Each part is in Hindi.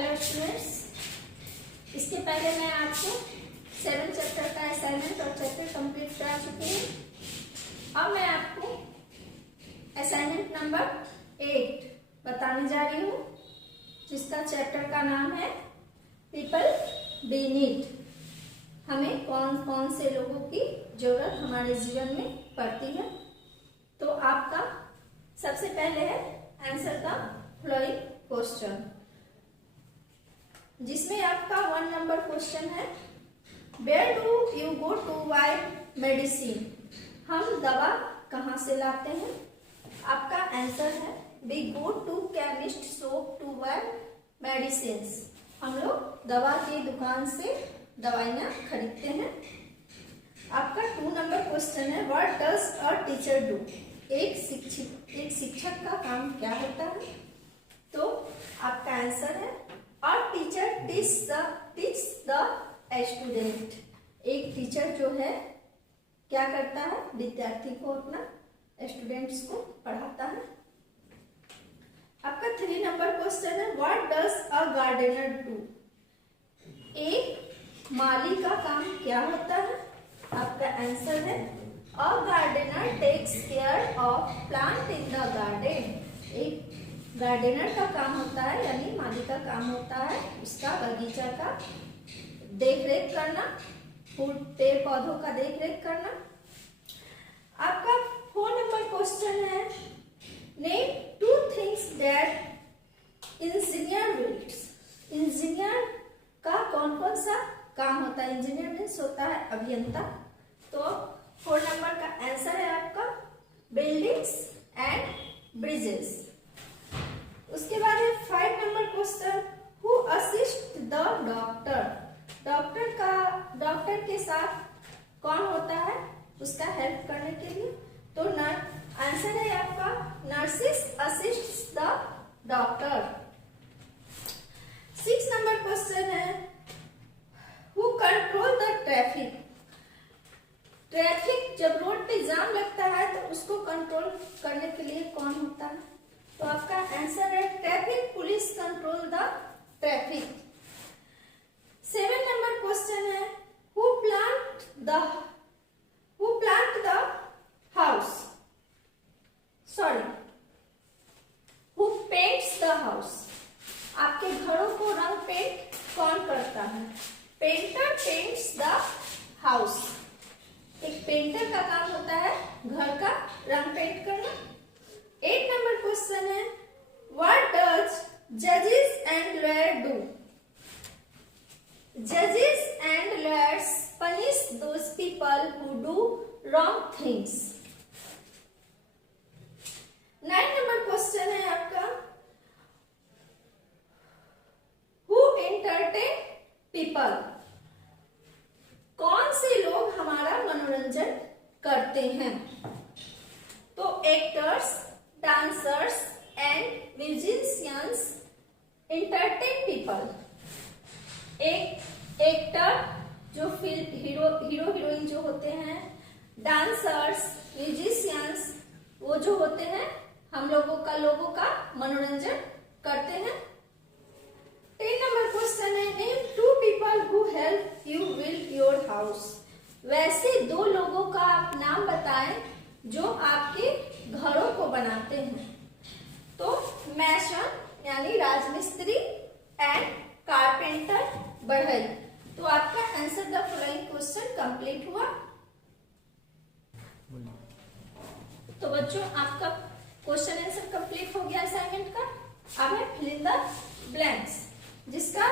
हेलो स्टूडेंट्स, इसके पहले मैं आपको 7 चैप्टर का असाइनमेंट और चैप्टर कंप्लीट करा चुकी हूँ। अब मैं आपको असाइनमेंट नंबर 8 बताने जा रही हूँ, जिसका चैप्टर का नाम है पीपल बी नीड। हमें कौन कौन से लोगों की जरूरत हमारे जीवन में पड़ती है। तो आपका सबसे पहले है आंसर द फॉलोइंग क्वेश्चन, जिसमें आपका 1 नंबर क्वेश्चन है, where do you go to buy medicine. हम दवा कहाँ से लाते हैं। आपका आंसर है, we go to chemist shop to buy medicine. हम लोग दवा की दुकान से दवाइयाँ खरीदते हैं। आपका 2 नंबर क्वेश्चन है, what does a teacher do. एक शिक्षक का काम क्या होता है। तो आपका आंसर है, A teacher teach the student। एक टीचर जो है क्या करता है, विद्यार्थी को, अपना स्टूडेंट्स को पढ़ाता है। आपका 3 नंबर क्वेश्चन है, What does a gardener do। एक माली का काम क्या होता है। आपका आंसर है, A gardener takes care of plant in the garden। एक गार्डनर का काम होता है, यानी माली का काम होता है उसका बगीचा का देख रेख करना, फूल पेड़ पौधों का देख रेख करना। आपका 4 नंबर क्वेश्चन है, name 2 things that engineer does. Engineer का कौन कौन सा काम होता है। इंजीनियर मीन्स होता है अभियंता। तो 4 नंबर का आंसर है आपका बिल्डिंग्स एंड ब्रिजेस। उसके बाद है 5 number question, who assist the doctor. Doctor के साथ कौन होता है उसका हेल्प करने के लिए। तो आंसर है आपका nurses assist the doctor. 6 number question है, who control the traffic. Traffic जब रोड पे जाम लगता है तो उसको कंट्रोल करने के लिए कौन होता है। तो आपका आंसर है, traffic police control the traffic. 7 number question है, who plant the house. Sorry, who paints the house. आपके घरों को रंग पेंट कौन करता है। Painter paints the house. एक पेंटर का काम होता है घर का रंग पेंट करना। 8 नंबर क्वेश्चन है, व्हाट डज जजेस एंड लॉयर डू। जजेस and lawyers punish those people who do wrong things. 9 number question है आपका, हु एंटरटेन पीपल। कौन से लोग हमारा मनोरंजन करते हैं। तो actors, dancers and musicians entertain people. एक एक्टर जो हीरो हीरोइन जो होते हैं, डांसर्स, म्यूजिशियंस वो जो होते हैं हम लोगों का मनोरंजन करते हैं। 10 नंबर क्वेश्चन है, name 2 people who help you build your house. वैसे 2 लोगों का आप नाम बताएं जो आपके घरों को बनाते हैं। तो मैसन यानी राजमिस्त्री एंड कारपेंटर बढ़ई। तो आपका answer the following question complete हुआ। तो बच्चों, आपका क्वेश्चन आंसर कंप्लीट हो गया असाइनमेंट का। अब है फिल इन द ब्लैंक्स, जिसका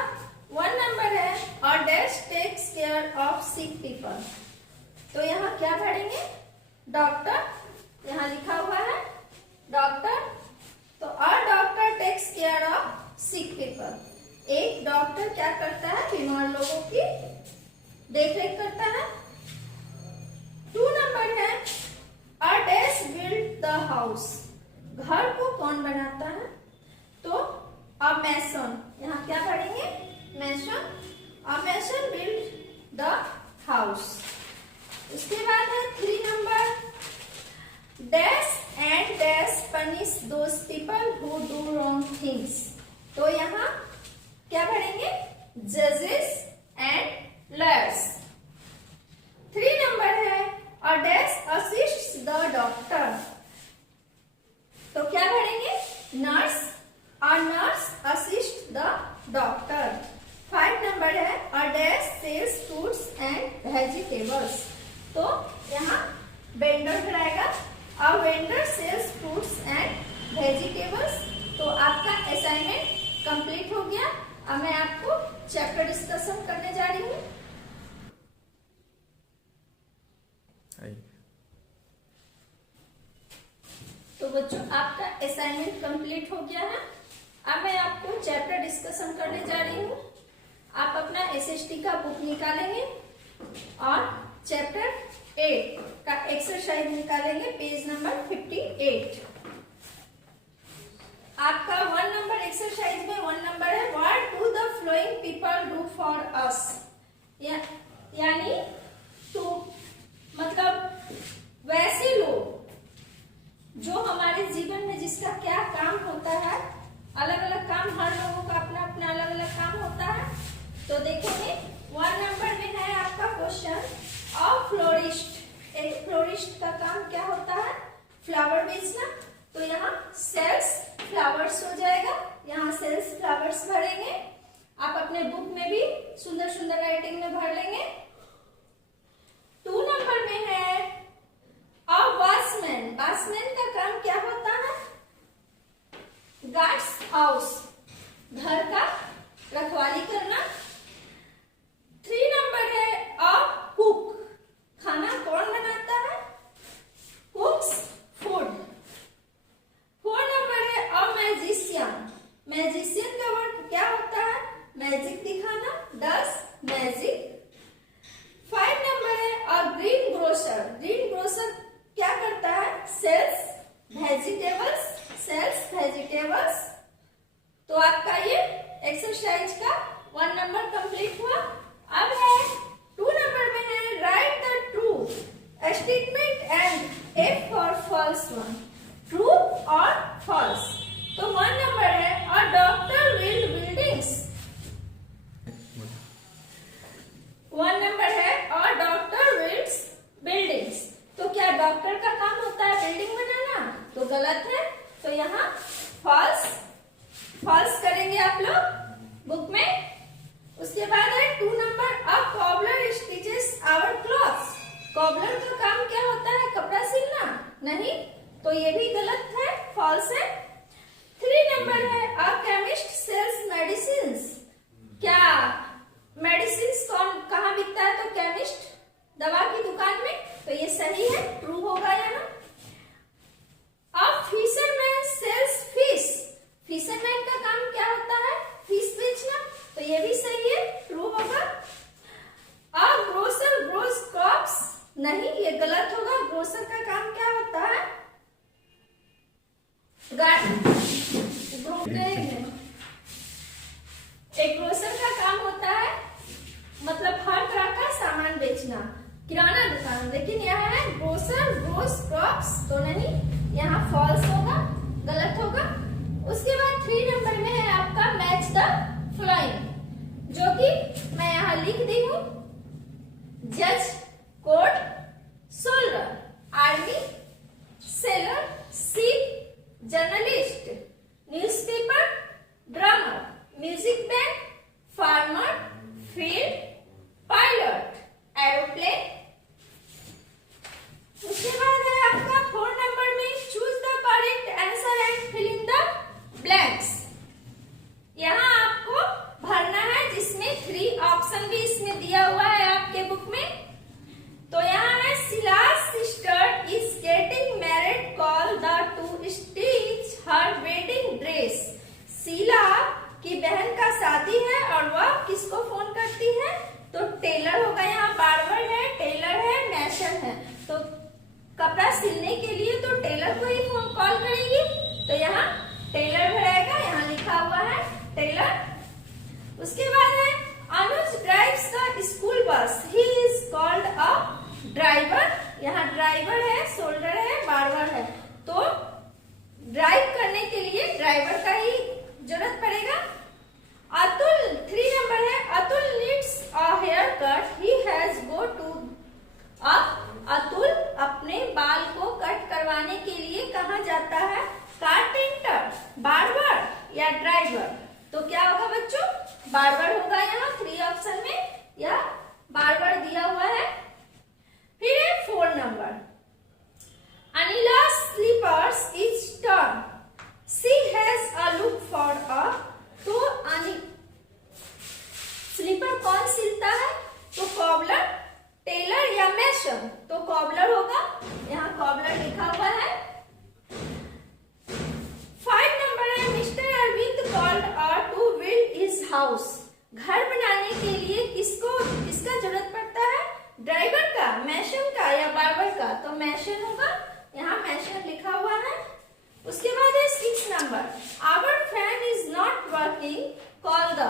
1 नंबर है, a dash takes care of sick people. तो यहाँ क्या पढ़ेंगे, डॉक्टर, यहाँ लिखा हुआ है डॉक्टर। तो a doctor takes care of sick people. एक डॉक्टर क्या करता है, बीमार लोगों की देखरेख करता है। 2 नंबर है, a dash build the house. घर को कौन बनाता है। तो अ मैसन, यहाँ क्या पढ़ेंगे, मैसन। अ मैसन बिल्ड द हाउस। उसके बाद है 3 number, dash and dash punish those people who do wrong things. तो यहाँ क्या तो आपका असाइनमेंट कंप्लीट हो गया। अब मैं आपको चैप्टर डिस्कशन करने जा रही हूँ। तो बच्चों आपका असाइनमेंट कंप्लीट हो गया है। अब मैं आपको चैप्टर डिस्कशन करने जा रही हूँ। आप अपना एसएसटी का बुक निकालेंगे और चैप्टर 8 का एक्सरसाइज निकालेंगे, पेज नंबर 58। आपका 1 नंबर एक्सरसाइज में 1 नंबर है, what do the flowing people do for us. यानी तो मतलब वैसे लोग जो हमारे जीवन में जिसका क्या काम होता है, अलग अलग काम, हर लोगों का अपना अपना अलग अलग काम होता है। तो देखेंगे 1 नंबर में है आपका क्वेश्चन, अ फ्लोरिस्ट। एक फ्लोरिस्ट का काम क्या होता है? फ्लावर बेचना। तो यहाँ सेल्स फ्लावर्स हो जाएगा, यहाँ सेल्स फ्लावर्स भरेंगे। आप अपने बुक में भी सुंदर सुंदर राइटिंग में भर लेंगे। 2 नंबर में है अ वॉचमैन। वॉचमैन का काम क्या होता है? गार्ड्स हाउस, घर का रखवाली करना। 3 नंबर है अ कुक। खाना कौन बनाता है? कुक्स फूड। 4 नंबर है अ मैजिशियन। मैजिशियन का वर्क क्या होता है? मैजिक दिखाना, डस मैजिक। 5 नंबर है a green grocer. Green grocer क्या करता है? Sells vegetables, sells vegetables. तो आपका ये एक्सरसाइज का 1 नंबर कंप्लीट हुआ। अब है 2 नंबर में है write the true statement and a for false one. True और फॉल्स। तो 1 नंबर है a doctor build buildings. 1 number है अ डॉक्टर बिल्ड्स बिल्डिंग्स। तो क्या डॉक्टर का काम होता है बिल्डिंग बनाना? तो गलत है। तो यहाँ फॉल्स, फॉल्स करेंगे आप लोग बुक में। उसके बाद है 2 number a cobbler stitches our clothes. Cobbler का काम क्या होता है? कपड़ा सिलना? नहीं, तो ये भी गलत है, फॉल्स है। 3 नंबर है अ केमिस्ट सेल्स मेडिसिन्स। क्या मेडिसिन्स कहाँ बिकता है? तो केमिस्ट दवा की दुकान में। तो ये सही है, ट्रू होगा यहाँ। A fisherman sells fish. Fisherman का काम क्या होता है? फिश बेचना। तो ये भी सही है, ट्रू होगा। अ ग्रोसर ग्रोस क्रॉप्स। नहीं, ये गलत होगा। ग्रोसर का काम क्या होता है? एक ग्रोसर का काम होता है मतलब हर तरह का सामान बेचना, किराना दुकान। लेकिन यहाँ है ग्रोसर ग्रोस क्रॉप्स, तो नहीं, यहाँ फॉल्स होगा, गलत होगा। उसके बाद 3 नंबर में है आपका मैच द फ्लोइंग, जो कि मैं यहाँ लिख दी हूँ। जज, court, soldier, army, sailor, ship, journalist, newspaper, drummer, music band, farmer, field, pilot, aeroplane. उसके बाद है आपका 4 नंबर में choose the correct answer and fill in the blanks. यहाँ आपको भरना है, जिसमें 3 ऑप्शन भी इसमें दिया हुआ है आपके बुक में। तो यहाँ है शीला's sister is getting married, call the to stitch her wedding dress। Sheila की बहन का शादी है और वह किसको फोन करती है? तो टेलर होगा, यहाँ बार्बर है, टेलर है, मैशन है। तो कपड़ा सिलने के लिए तो टेलर को ही फोन कॉल करेगी। तो यहाँ टेलर भरेगा, यहाँ लिखा हुआ है टेलर। उसके बाद है अनुज drives the school bus, he is called a driver. यहाँ ड्राइवर है, शोल्डर है, बार्बर है। तो ड्राइव करने के लिए ड्राइवर का ही जरूरत पड़ेगा। अतुल 3 नंबर है Atul needs a haircut, he has go to. अब अतुल अपने बाल को कट करवाने के लिए कहाँ जाता है? कारपेंटर, बार्बर या ड्राइवर। तो क्या होगा बच्चों? बार्बर होगा यहाँ 3 ऑप्शन में, या बार्बर दिया हुआ है। फिर है 4 number Anila slippers is torn, she has a house. घर बनाने के लिए किसका जरूरत पड़ता है? ड्राइवर का, मैशन का या बार्बर का? तो मैशन होगा, यहाँ मैशन लिखा हुआ है। उसके बाद है 6 number, our fan is not working, call the.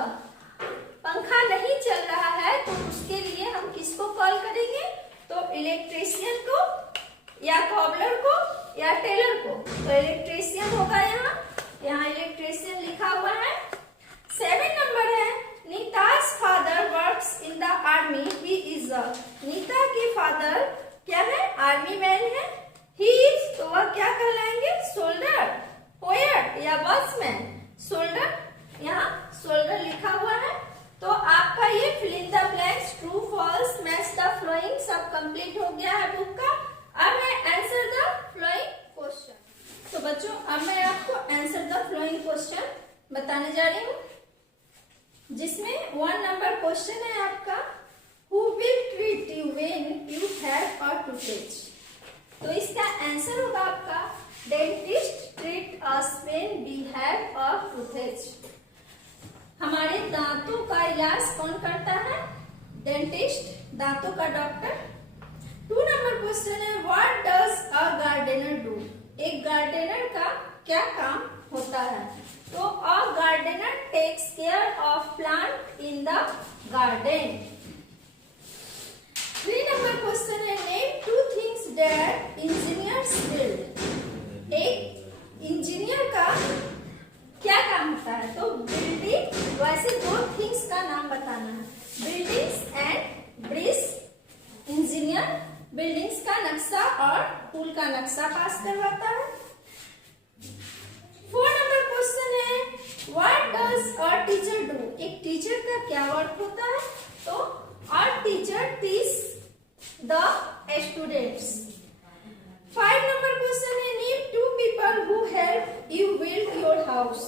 पंखा नहीं चल रहा है तो उसके लिए हम किसको कॉल करेंगे? तो इलेक्ट्रीशियन को या कॉबलर को या टेलर को? तो इलेक्ट्रीशियन होगा, यहाँ इलेक्ट्रीशियन लिखा हुआ है। 7 नंबर है, Nita's father works in the army, he is a. Nita के फादर क्या है? आर्मी मैन है। ही इज, तो वह क्या कहलाएंगे? सोल्डर, पोएट या बॉसमैन? सोल्डर, यहाँ सोल्डर लिखा हुआ है। तो आपका ये fill in the blanks, true false, match the following सब कंप्लीट हो गया है बुक का। अब मैं आंसर द फ्लोइंग क्वेश्चन। तो बच्चों अब मैं आपको आंसर द फ्लोइंग क्वेश्चन बताने जा रही हूँ, जिसमें 1 नंबर क्वेश्चन है आपका, who will treat you when you have a toothache? तो इसका आंसर होगा आपका, dentist treat us when we have a toothache. हमारे दांतों का इलाज कौन करता है? डेंटिस्ट, दांतों का डॉक्टर। 2 नंबर क्वेश्चन है, what does a gardener do? एक गार्डनर का क्या काम होता है? तो a gardener takes care of plant in the garden. 3 number question है, name 2 things that engineers build. एक इंजीनियर का क्या काम होता है? तो बिल्डिंग, वैसे 2 थिंग्स का नाम बताना है, buildings and bridge. Engineer buildings का नक्शा और पुल का नक्शा पास करवाता है। 4 नंबर क्वेश्चन है, what does a teacher do? एक टीचर का क्या वर्क होता है? तो a teacher teach the students. 5 number question है, name 2 people who help you build your house.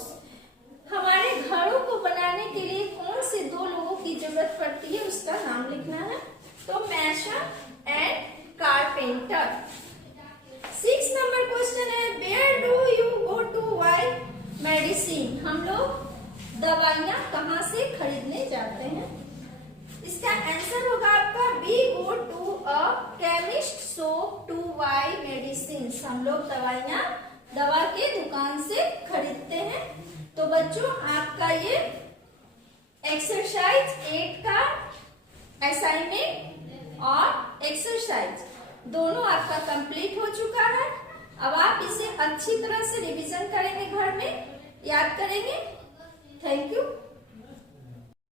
हमारे घरों को बनाने के लिए कौन से 2 लोगों की जरूरत पड़ती है, उसका नाम लिखना है। तो mason and carpenter. 6 number question है, where do you go to buy medicine? हम लोग दवाइयाँ कहाँ से खरीदने जाते हैं? इसका आंसर होगा आपका, we go to a chemist shop to buy medicine. हम लोग दवाइयाँ दवा के दुकान से खरीदते हैं। तो बच्चों आपका ये एक्सरसाइज 8 का असाइनमेंट और एक्सरसाइज दोनों आपका कंप्लीट हो चुका है। अब आप इसे अच्छी तरह से रिवीजन करेंगे, घर में याद करेंगे। Thank you.